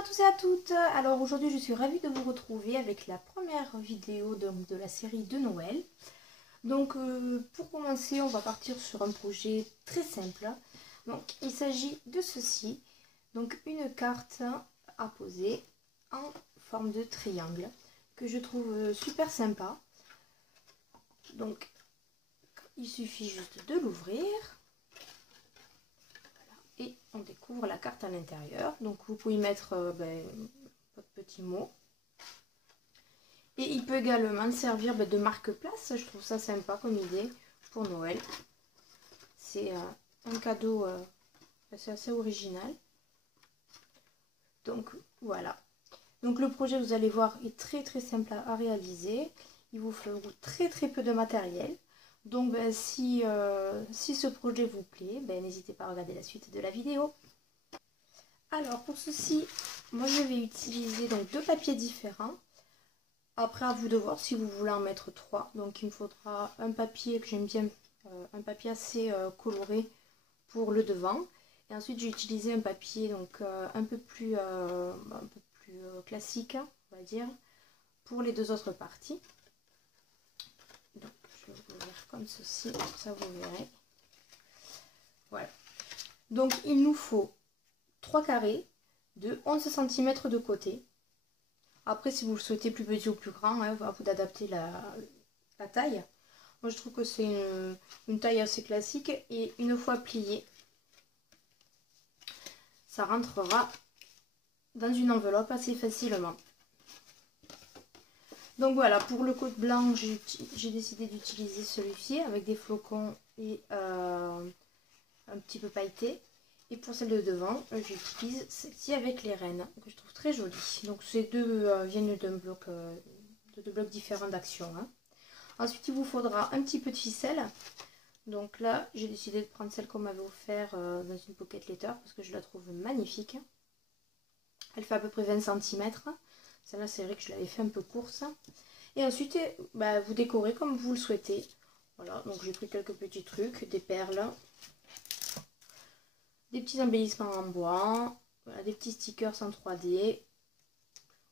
à tous et à toutes. Alors aujourd'hui je suis ravie de vous retrouver avec la première vidéo de la série de Noël. Donc pour commencer on va partir sur un projet très simple. Donc il s'agit de ceci. Donc une carte à poser en forme de triangle que je trouve super sympa. Donc il suffit juste de l'ouvrir. Et on découvre la carte à l'intérieur. Donc vous pouvez mettre votre petit mot. Et il peut également servir de marque-place. Je trouve ça sympa comme idée pour Noël. C'est un cadeau assez original. Donc voilà. Donc le projet, vous allez voir, est très simple à réaliser. Il vous faut très peu de matériel. Donc si ce projet vous plaît, n'hésitez pas à regarder la suite de la vidéo. Alors pour ceci, moi je vais utiliser donc deux papiers différents. Après à vous de voir si vous voulez en mettre trois. Donc il me faudra un papier que j'aime bien, un papier assez coloré pour le devant. Et ensuite j'ai utilisé un papier donc un peu plus classique, on va dire, pour les deux autres parties. Donc je vais ouvrir comme ceci, ça vous verrez. Voilà. Donc il nous faut 3 carrés de 11 cm de côté. Après, si vous le souhaitez plus petit ou plus grand, à vous d'adapter la taille. Moi, je trouve que c'est une taille assez classique. Et une fois plié, ça rentrera dans une enveloppe assez facilement. Donc voilà, pour le côté blanc, j'ai décidé d'utiliser celui-ci avec des flocons et un petit peu pailleté. Et pour celle de devant, j'utilise celle-ci avec les rennes, que je trouve très jolie. Donc ces deux viennent de deux blocs différents d'action. Hein. Ensuite, il vous faudra un petit peu de ficelle. Donc là, j'ai décidé de prendre celle qu'on m'avait offert dans une pocket letter parce que je la trouve magnifique. Elle fait à peu près 20 cm. Celle-là, c'est vrai que je l'avais fait un peu courte. Et ensuite, vous décorez comme vous le souhaitez. Voilà, donc j'ai pris quelques petits trucs, des perles. Des petits embellissements en bois, voilà, des petits stickers en 3D.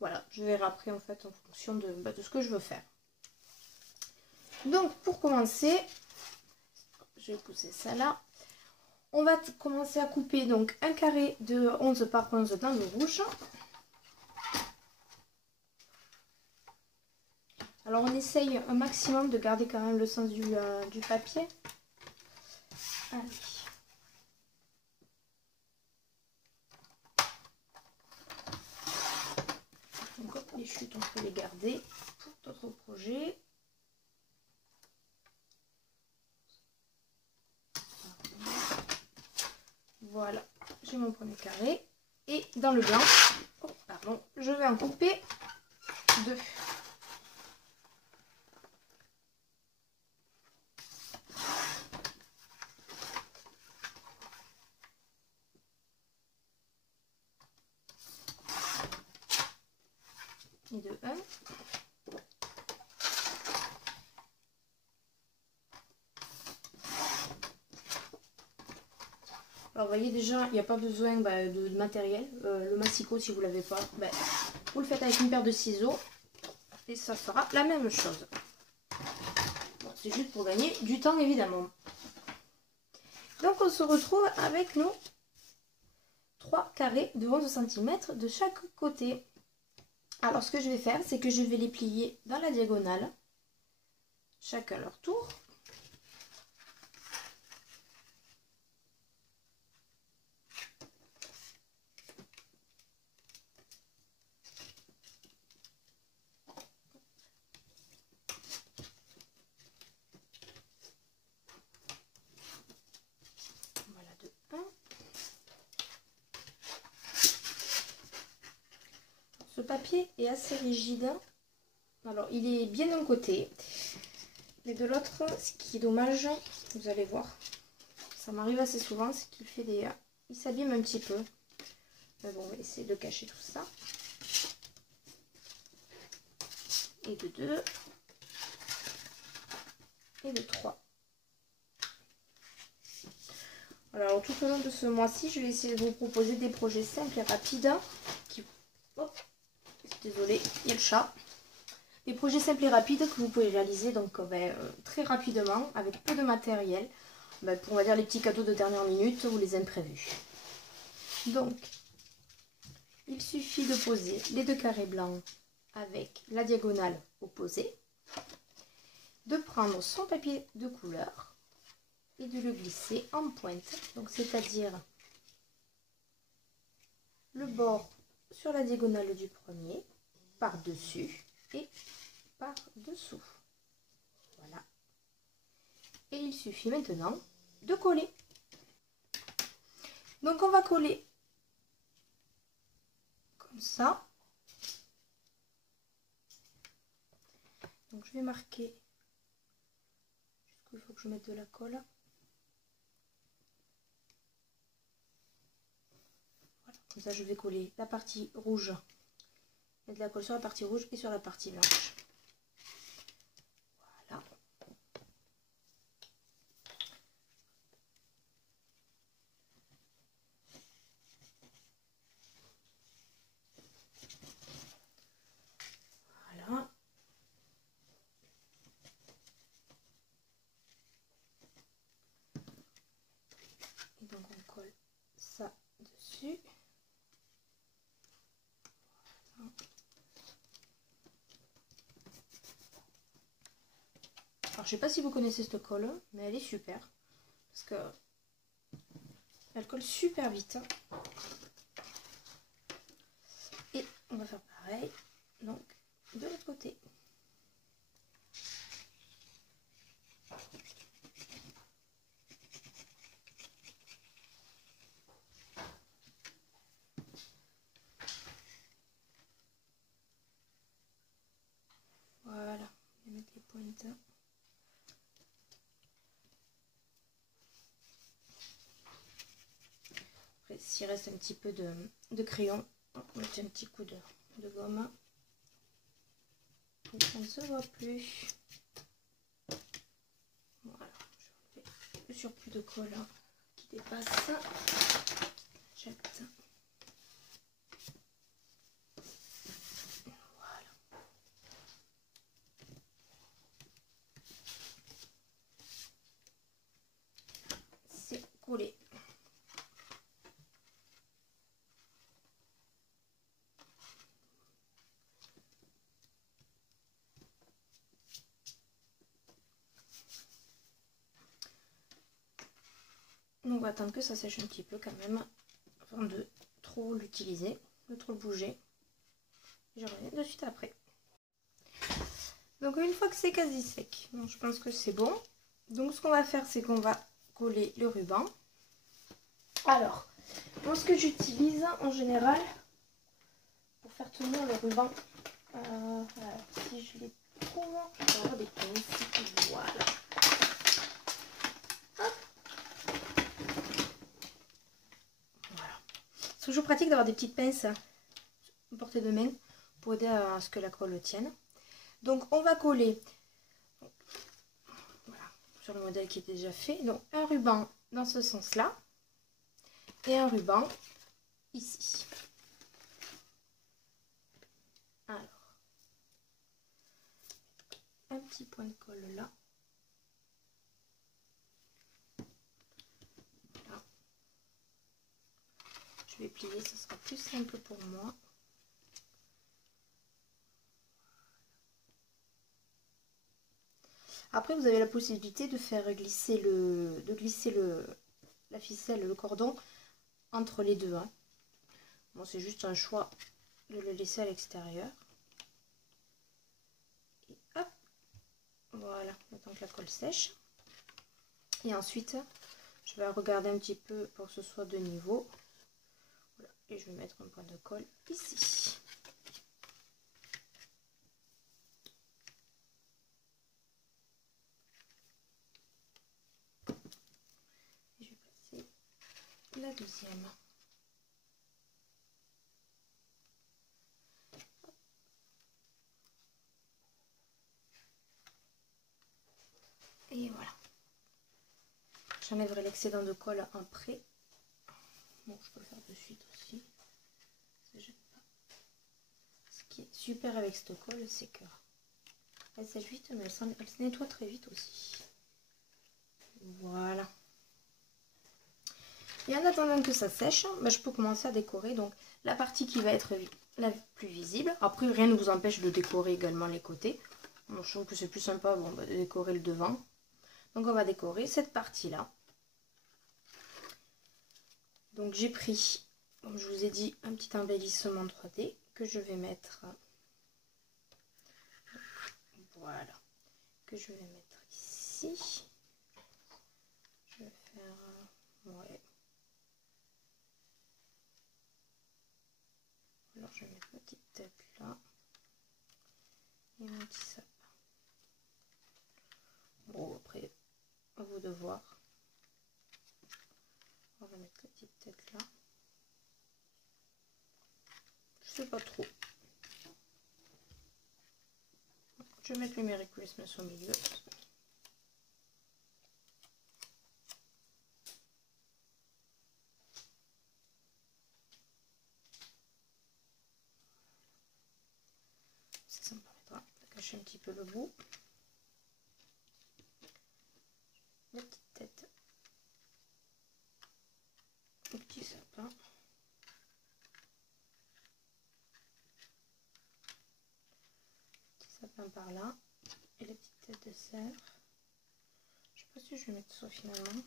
Voilà, je verrai après en fait en fonction de ce que je veux faire. Donc pour commencer, je vais pousser ça là. On va commencer à couper donc un carré de 11 par 11 dans le rouge. Alors on essaye un maximum de garder quand même le sens du papier. Allez. Les chutes, on peut les garder pour d'autres projets. Voilà, j'ai mon premier carré. Et dans le blanc, je vais en couper deux. Et de 1. Alors vous voyez déjà, il n'y a pas besoin de matériel. Le massicot, si vous ne l'avez pas, vous le faites avec une paire de ciseaux. Et ça fera la même chose. Bon, c'est juste pour gagner du temps évidemment. Donc on se retrouve avec nos 3 carrés de 11 cm de chaque côté. Alors ce que je vais faire, c'est que je vais les plier dans la diagonale, chacun leur tour. Voilà, de 1. Ce papier est assez rigide. Alors il est bien d'un côté, mais de l'autre, ce qui est dommage, vous allez voir, ça m'arrive assez souvent, c'est qu'il fait il s'abîme un petit peu. Mais bon, on va essayer de cacher tout ça. Et de 2. Et de 3. Alors tout au long de ce mois-ci, je vais essayer de vous proposer des projets simples et rapides qui désolée, il y a le chat. Des projets simples et rapides que vous pouvez réaliser donc très rapidement avec peu de matériel pour on va dire les petits cadeaux de dernière minute ou les imprévus. Donc il suffit de poser les deux carrés blancs avec la diagonale opposée, de prendre son papier de couleur et de le glisser en pointe, donc c'est-à-dire le bord sur la diagonale du premier, par-dessus et par-dessous. Voilà. Et il suffit maintenant de coller. Donc on va coller comme ça. Donc je vais marquer jusqu'où il faut que je mette de la colle. Voilà. Comme ça je vais coller la partie rouge. Mettre de la colle sur la partie rouge et sur la partie blanche. Voilà. Voilà. Et donc on colle ça dessus. Alors je sais pas si vous connaissez cette colle, mais elle est super. Parce que elle colle super vite. Et on va faire pareil. Donc de l'autre côté. Voilà, je vais mettre les pointes. Après, s'il reste un petit peu de crayon, on va mettre un petit coup de gomme. Donc ça ne se voit plus. Voilà, je vais enlever le surplus de colle qui dépasse. Jette. C'est collé. On va attendre que ça sèche un petit peu quand même avant de trop l'utiliser, de trop le bouger. Je reviens de suite après. Donc une fois que c'est quasi sec, bon, je pense que c'est bon. Donc ce qu'on va faire, c'est qu'on va coller le ruban. Alors, moi ce que j'utilise en général pour faire tenir le ruban, si je les trouve, je vais avoir des pinces. Voilà. Hop. Voilà. C'est toujours pratique d'avoir des petites pinces à portée de main pour aider à ce que la colle tienne. Donc on va coller, voilà, sur le modèle qui est déjà fait, donc un ruban dans ce sens-là et un ruban ici. Alors, un petit point de colle là. Voilà. Je vais plier, ce sera plus simple pour moi. Après, vous avez la possibilité de faire glisser la ficelle, le cordon entre les deux. Hein. Bon, c'est juste un choix de le laisser à l'extérieur. Et hop, voilà, maintenant que la colle sèche. Et ensuite, je vais regarder un petit peu pour que ce soit de niveau. Voilà. Et je vais mettre un point de colle ici. Et je vais passer la deuxième. Et voilà. J'enlèverai l'excédent de colle après. Bon, je peux le faire de suite aussi. Ça gêne pas. Ce qui est super avec cette colle, c'est que elle sèche vite, mais elle se nettoie très vite aussi. Voilà. Et en attendant que ça sèche, je peux commencer à décorer donc la partie qui va être la plus visible. Après, rien ne vous empêche de décorer également les côtés. Moi, je trouve que c'est plus sympa de décorer le devant. Donc on va décorer cette partie-là. Donc j'ai pris, comme je vous ai dit, un petit embellissement 3D que je vais mettre. Voilà. Que je vais mettre ici. Je vais faire... ouais. Alors je vais mettre ma petite tête là. Et mon petit sapin. Bon, après, à vous de voir. On va mettre la petite tête là. Je sais pas trop. Je vais mettre le Merry Christmas au milieu. Ça me permettra de cacher un petit peu le bout. La petite tête. Le petit sapin. Petit sapin par là. Et la petite tête de cerf. Je sais pas si je vais mettre ça finalement.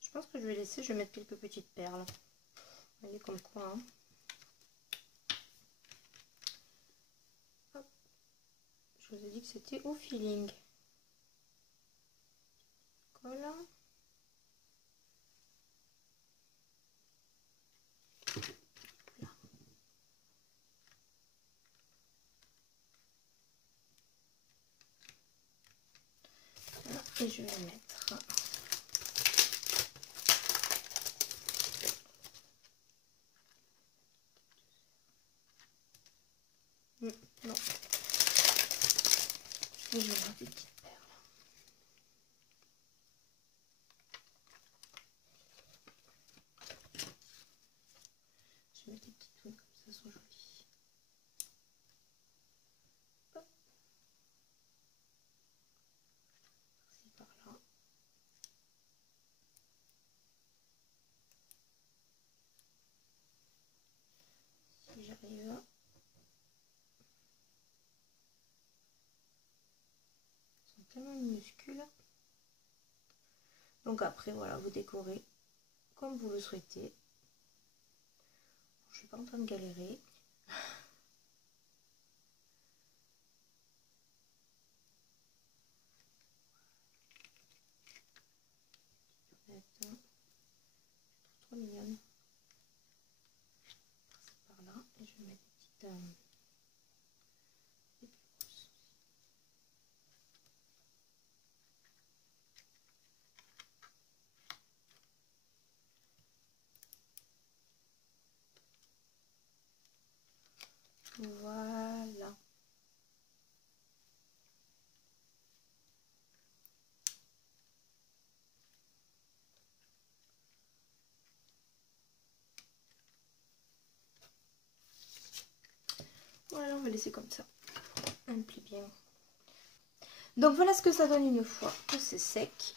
Je pense que je vais laisser, je vais mettre quelques petites perles. Vous voyez comme quoi. Hein. Hop. Je vous ai dit que c'était au feeling. Colle. Là. Et je vais mettre non. Et je vais mettre des petites perles. Je vais mettre des petites touilles comme ça, elles sont jolies. Hop. Par-ci par-là. Si j'arrive. Tellement minuscule. Donc après voilà, vous décorez comme vous le souhaitez. Je suis pas en train de galérer. Trop mignonne. Par là et je vais mettre des petites voilà. Voilà, on va laisser comme ça. Un pli bien. Donc voilà ce que ça donne une fois que c'est sec.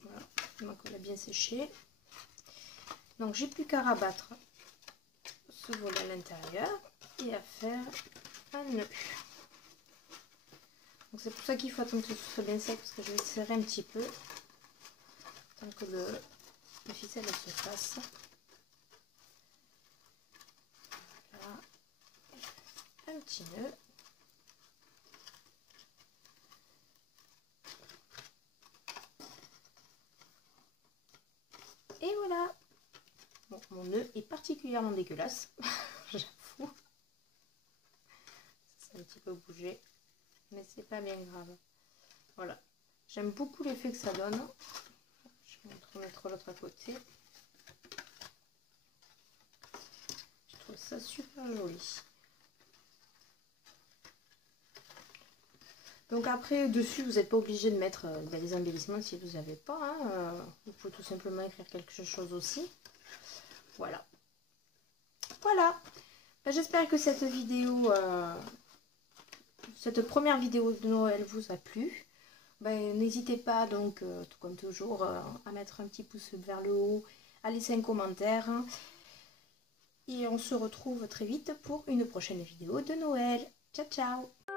Voilà, donc on a bien séché. Donc j'ai plus qu'à rabattre ce volet à l'intérieur et à faire un nœud. Donc c'est pour ça qu'il faut attendre que ce soit bien sec parce que je vais serrer un petit peu tant que le ficelle se fasse. Voilà. Un petit nœud. Et voilà. Bon, mon nœud est particulièrement dégueulasse, j'avoue. Ça a un petit peu bougé, mais c'est pas bien grave. Voilà. J'aime beaucoup l'effet que ça donne. Je vais remettre l'autre à côté. Je trouve ça super joli. Donc après, dessus, vous n'êtes pas obligé de mettre des embellissements si vous n'avez pas. Hein. Vous pouvez tout simplement écrire quelque chose aussi. Voilà. Voilà. J'espère que cette vidéo, cette première vidéo de Noël vous a plu. N'hésitez pas donc, tout comme toujours, à mettre un petit pouce vers le haut, à laisser un commentaire. Et on se retrouve très vite pour une prochaine vidéo de Noël. Ciao ciao!